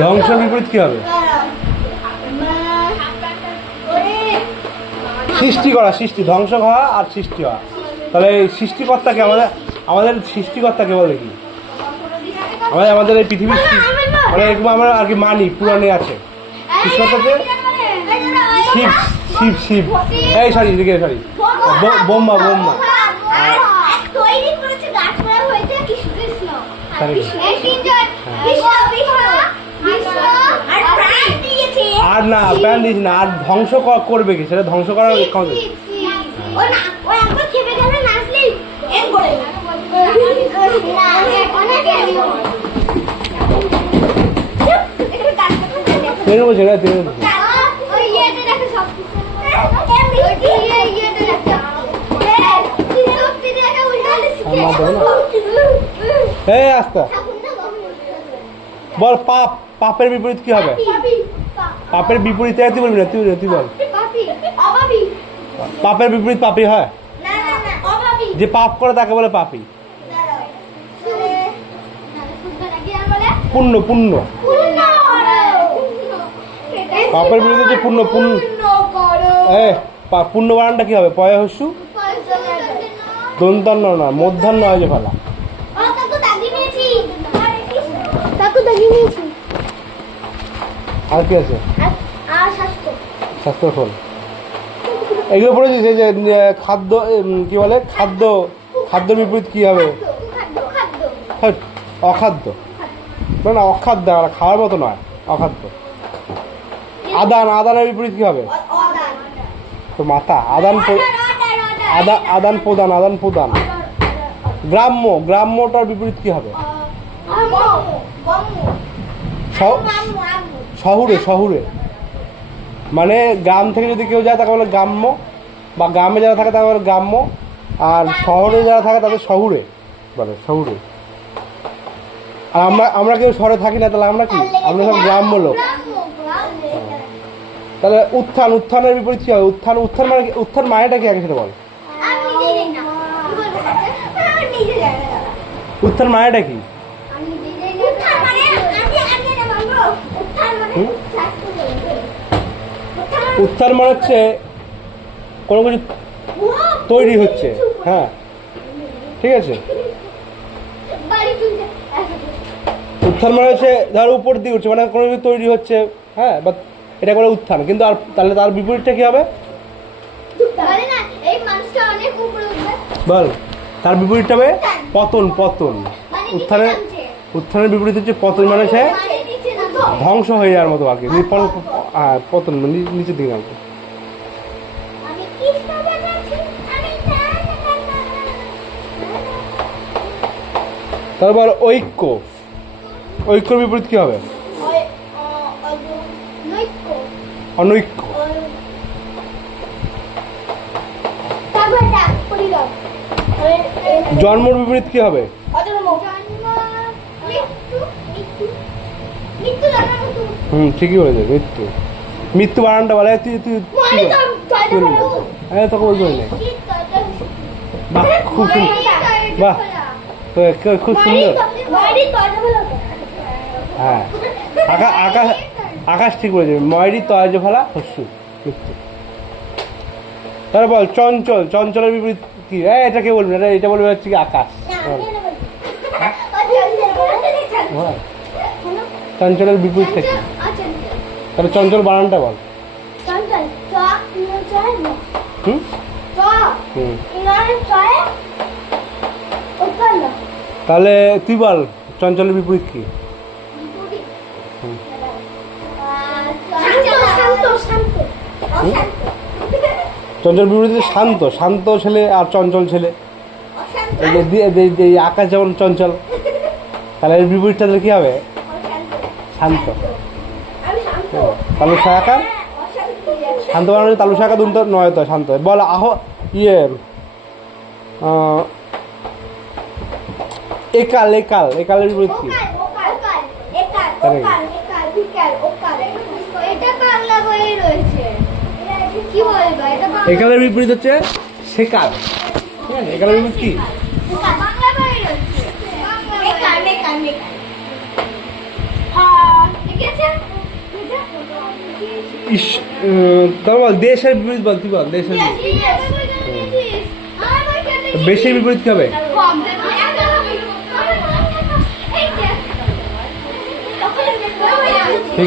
ধ্বংস বিপরীত কি হবে? সৃষ্টি করা, সৃষ্টি, ধ্বংস হওয়া আর সৃষ্টি হওয়া। তাহলে এই সৃষ্টিকর্তাকে আমাদের সৃষ্টিকর্তাকে বলে কি? আমাদের এই পৃথিবীর মানে এরকম আমরা আর কি মানি, পুরাণে আছে সৃষ্টিকর্তাকে শিব শিব শিব এই সরি বোম্মা আর না প্যান দিস না, আর ধ্বংস করবে কি? সেটা ধ্বংস করার আস্তে বল। পাপের বিপরীত কি হবে? পাপের বিপরীতে তুই বলবি না, তুই বল। পাপের বিপরীত পাপী হয়? যে পাপ করে তাকে বলে পাপী। পুণ্য পাপের বিরুদ্ধে যে পুণ্য পুণ্য বানানটা কি হবে? পয় হস্যু দন্তন্য না, মধ্যাহ্ন হয় যে ফেলা। আর কি আছে? স্বাস্থ্য ফল। এগুলো পড়েছিস যে খাদ্য কি বলে? খাদ্যের বিপরীত কি হবে? অখাদ্য না, অখাদ্য খাওয়ার মতো নয়, অখাদ্য। আদানের বিপরীত কি হবে? তো মাথা আদান প্রদান। গ্রাম্যটার বিপরীত কি হবে? শহুরে মানে গ্রাম থেকে যদি কেউ যায় তাকে বলে গ্রাম্য, বা গ্রামে যারা থাকে তাকে বলে গ্রাম্য, আর শহরে যারা থাকে তাদের শহুরে বলে, শহুরে। আর আমরা কেউ শহরে থাকি না, তাহলে আমরা কি? আমরা সব গ্রাম্য লোক। তাহলে উত্থানের বিপরীত কি হবে? উত্থান মানেটা কি আগে সেটা বল। উত্থান মানেটা কি? উত্থান মানে হচ্ছে কোনো কিছু তৈরি হচ্ছে। হ্যাঁ, ঠিক আছে। উত্থান মানে হচ্ছে ধর উপর দিকে উঠছে, মানে কোনো কিছু তৈরি হচ্ছে। হ্যাঁ, বা এটা করে উত্থান। কিন্তু আর তাহলে তার বিপরীতটা কি হবে বল? তার বিপরীতটা হবে পতন। উত্থানের বিপরীত হচ্ছে পতন, মানে সে ধ্বংস হয়ে যাওয়ার মতো আর কি। পতন নিচের দিকে নামবে। তারপর ঐক্যর বিপরীত কি হবে? অনৈক্য। জন্মর বিপরীত কি হবে? ঠিকই বলেছে, মৃত্যু বানানটা বলে। তুই তোকে বলতে পারি না। বাহ, খুব সুন্দর, বাহ, খুব সুন্দর। হ্যাঁ, আকাশ ঠিক বলেছে। ময়ূরী তয় যে ফেলা হস্যু মৃত্যু। তারপর বল চঞ্চলের বিপরীত কি? এটা কে বলবি না, এটা বলবে হচ্ছে কি আকাশ। চঞ্চলের বিপরীতটা কি? তাহলে চঞ্চল বানানটা বল। তাহলে তুই বল চঞ্চলের বিপরীত কি? চঞ্চল বিপরীত শান্ত ছেলে আর চঞ্চল ছেলে। এই আকাশ যেমন চঞ্চল, তাহলে এর বিপরীতটা কি হবে? শান্ত। তালুসা আকার শান্ত বানানো, তালুসা আকার দুটো নয় তো শান্ত। বল একালের বিপরীত কি? একালের বিপরীত হচ্ছে সেকাল। ঠিক জানেন একালের বিপরীত কি? বাংলা বই রয়েছে মেকার মেকার মেকার হ্যাঁ ঠিক আছে ইস তারপর বল দেশের বিপরীত বল তুই বল দেশের বিপরীত। বেশির বিপরীত কি হবে?